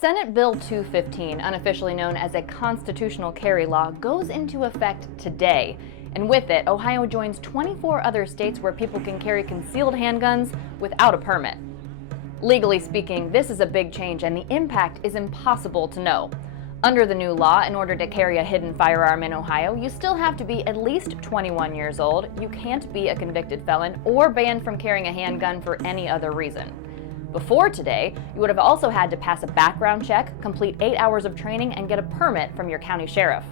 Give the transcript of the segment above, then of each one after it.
Senate Bill 215, unofficially known as a constitutional carry law, goes into effect today. And with it, Ohio joins 24 other states where people can carry concealed handguns without a permit. Legally speaking, this is a big change and the impact is impossible to know. Under the new law, in order to carry a hidden firearm in Ohio, you still have to be at least 21 years old, you can't be a convicted felon, or banned from carrying a handgun for any other reason. Before today, you would have also had to pass a background check, complete 8 hours of training, and get a permit from your county sheriff.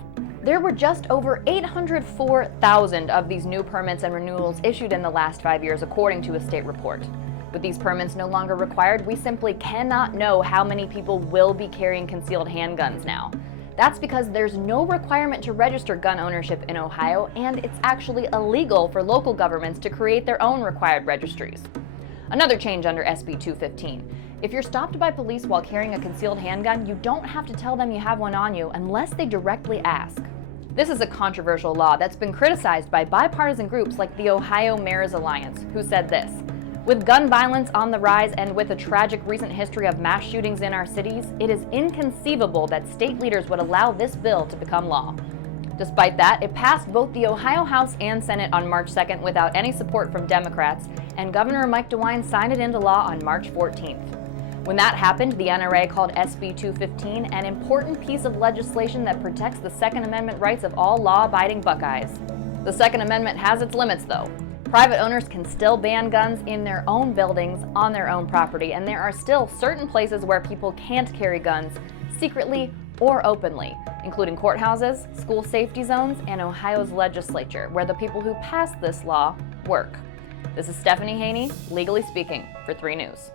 There were just over 804,000 of these new permits and renewals issued in the last 5 years, according to a state report. With these permits no longer required, we simply cannot know how many people will be carrying concealed handguns now. That's because there's no requirement to register gun ownership in Ohio, and it's actually illegal for local governments to create their own required registries. Another change under SB 215. If you're stopped by police while carrying a concealed handgun, you don't have to tell them you have one on you unless they directly ask. This is a controversial law that's been criticized by bipartisan groups like the Ohio Mayor's Alliance, who said this: "With gun violence on the rise and with a tragic recent history of mass shootings in our cities, it is inconceivable that state leaders would allow this bill to become law." Despite that, it passed both the Ohio House and Senate on March 2nd without any support from Democrats, and Governor Mike DeWine signed it into law on March 14th. When that happened, the NRA called SB 215 an important piece of legislation that protects the Second Amendment rights of all law-abiding Buckeyes. The Second Amendment has its limits, though. Private owners can still ban guns in their own buildings on their own property, and there are still certain places where people can't carry guns secretly or openly, including courthouses, school safety zones, and Ohio's legislature, where the people who passed this law work. This is Stephanie Haney, Legally Speaking, for 3 News.